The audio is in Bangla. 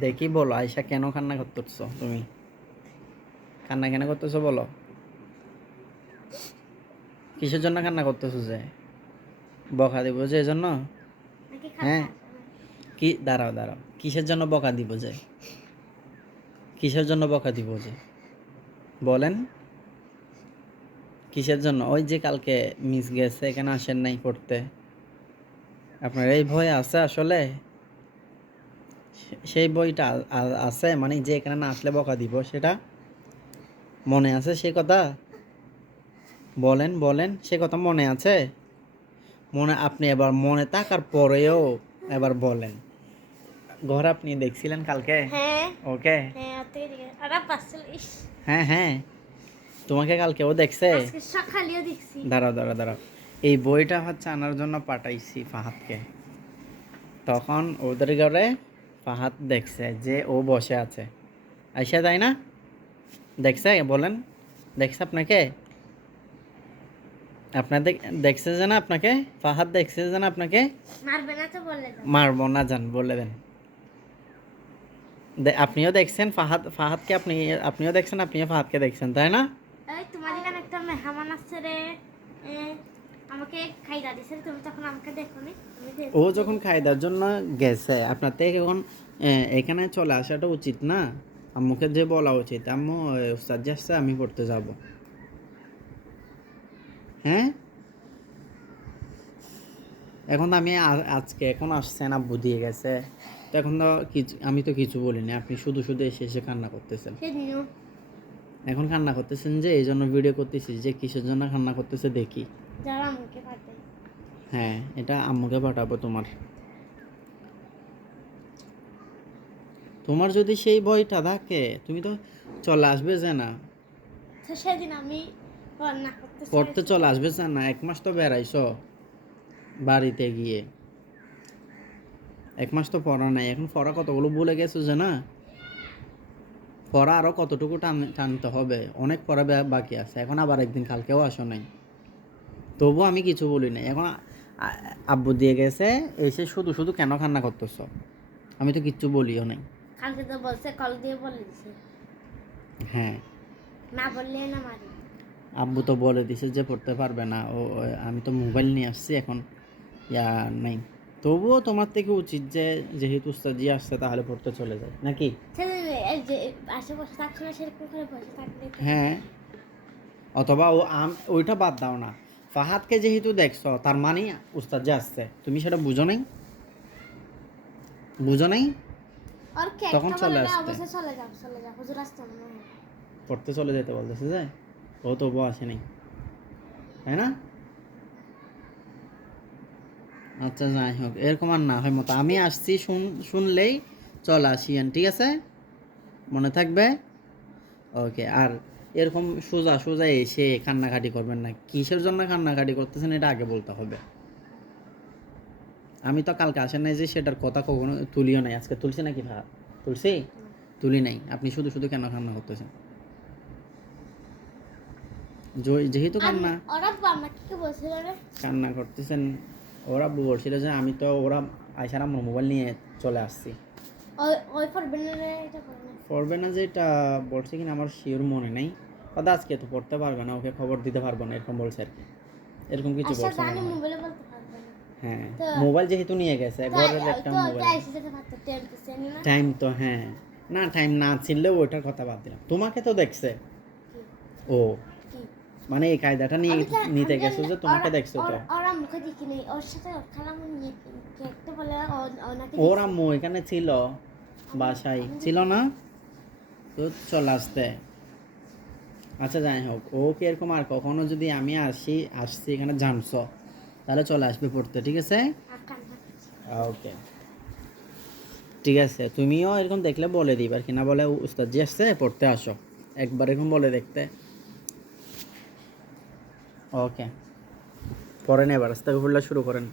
দেখি বলো আয়সা কেন কান্না করতেছো তুমি? কান্না কেন করতেছো বলো? কিসের জন্য কান্না করতেছো যে? বকা দিব যে এজন্য? নাকি হ্যাঁ। কি দাঁড়াও দাঁড়াও। কিসের জন্য বকা দিব যে? কিসের জন্য বকা দিব যে? বলেন। কিসের জন্য? ওই যে কালকে মিস গেছে এখানে আসেন নাই পড়তে। আপনার এই ভয় আছে আসলে? সেই বইটা আছে মানে যে এখানে না আসলে বকা দিব সেটা মনে আছে সে কথা? বলেন বলেন সে কথা মনে আছে? মনে আপনি এবার মনে থাকার পরেও এবার বলেন। ঘর আপনি দেখছিলেন কালকে? হ্যাঁ। ওকে। হ্যাঁ হ্যাঁ হ্যাঁ। তোমাকে কালকে ও দেখছে? আজকে সকালেও দেখছি। দাঁড়াও দাঁড়াও দাঁড়াও। এই বইটা হচ্ছে আনার জন্য পাঠাইছি ফাহাদকে। তখন ওদের ঘরে ফাহাদ দেখছে যে ও বসে আছে। আইসা তাই না? দেখছে? বলেন। দেখছে আপনাকে? আপনাদের দেখছে যে না আপনাকে? ফাহাদ দেখছে যে না আপনাকে? মারবে না যান বলে দেন। আপনিও দেখছেন ফাহাদ ফাহাদকে আপনি আপনিও দেখছেন আপনিও ফাহাদকে দেখছেন তাই না? তোমার এখানে একটা মেহমান আসছে রে। আমাকে খাইদা দিছে তুমি তখন আমাকে দেখো আমি দেখছি। ও যখন খাইদার জন্য গেছে আপনার থেকে এখন এখানে চলে আসাটা উচিত না? আম্মুকে যে বলা উচিত আম্মু উস্তাদ যে আসছে আমি পড়তে যাব। হ্যাঁ? এখন তো আমি আজকে এখন আসছেন আব্বু দিয়ে গেছে। তো এখন তো কিছু আমি তো কিছু বলিনি আপনি শুধু শুধু এসে এসে কান্না করতেছেন। এখন কান্না করতেছেন যে এই জন্য ভিডিও করতেছি যে কিসের জন্য কান্না করতেছে দেখি। যারা আমাকে পাঠায়। হ্যাঁ এটা আম্মুকে পাঠাবো তোমার। তোমার যদি সেই বইটা থাকে তুমি তো চলে আসবে যে না সেদিন আমি পড়তে চলে আসবে যে না এক মাস তো বেড়াইছ বাড়িতে গিয়ে। এক মাস তো পড়া নাই এখন পড়া কতগুলো ভুলে গেছো যে না পড়া আরও কতটুকু টান টানতে হবে অনেক পড়া বাকি আছে এখন আবার একদিন কালকেও আসো নাই। তবু আমি কিছু বলি নাই। এখন আব্বু দিয়ে গেছে এসে শুধু শুধু কেন কান্না করতেছ? আমি তো কিচ্ছু বলিও নাই। কালকে তো বলছে কল দিয়ে বলে দিছে। হ্যাঁ। না বললে না মারি। আব্বু তো বলে দিছে যে পড়তে পারবে না ও আমি তো মোবাইল নিয়ে আসছি এখন। ইয়া নাই। তবুও তোমার থেকে উচিত যে যেহেতু উস্তাদি আসছে তাহলে পড়তে চলে যায় নাকি? হ্যাঁ। অথবা ও আম ওইটা বাদ দাও না। ফাহাদকে যেহেতু দেখছ তার মানে উস্তাদ যে আসছে তুমি সেটা বুঝো নাই? বুঝো নাই? তখন চলে আসতে। পড়তে চলে যেতে বলতেছে যে ও তবুও আসেনি তাই না? আচ্ছা যাই হোক এরকম আর না হয় মতো। আমি আসছি শুন শুনলেই চল আসিয়েন ঠিক আছে? মনে থাকবে? ওকে আর এরকম সোজা সোজা এসে কান্নাকাটি করবেন না। কিসের জন্য কান্নাকাটি করতেছেন এটা আগে বলতে হবে। আমি তো কালকে আসেন নাই যে সেটার কথা কখনো তুলিও নাই। আজকে তুলছি নাকি ভা তুলছি? তুলি নাই। আপনি শুধু শুধু কেন কান্না করতেছেন? যেহেতু কান্না কান্না করতেছেন। ওরা বলছিল যে আমি তো ওরা আয়সার আমার মোবাইল নিয়ে চলে আসছি। ওই পড়বে না রে এটা করবে না পড়বে না যে বলছে কিনা আমার শিওর মনে নেই। কথা আজকে তো পড়তে পারবে না ওকে খবর দিতে পারব না এরকম বলছে আর কি। এরকম কিছু আচ্ছা বলছে না। হ্যাঁ মোবাইল যেহেতু নিয়ে গেছে ঘরের একটা মোবাইল টাইম তো হ্যাঁ। না টাইম না ছিললেও ওইটার কথা বাদ দিলাম। তোমাকে তো দেখছে। ও মানে এই কায়দাটা নিয়ে নিতে গেছো যে তোমাকে দেখছ তো ওরা- মুখে দেখি নাই ওর সাথে একটা বলে ওর আম্মু এখানে ছিল বাসায়। ছিল না? তো চলে আসতে। আচ্ছা যাই হোক ও কি এরকম আর কখনো যদি আমি আসি আসছি এখানে জানছো তাহলে চলে আসবে পড়তে ঠিক আছে। ওকে। ঠিক আছে তুমিও এরকম দেখলে বলে দিবার কিনা বলে উস্তাদ জি আসছে পড়তে আসো। একবার এরকম বলে দেখতে। ওকে পড়েন এবার আস্তাগফিরুল্লাহ শুরু করেন।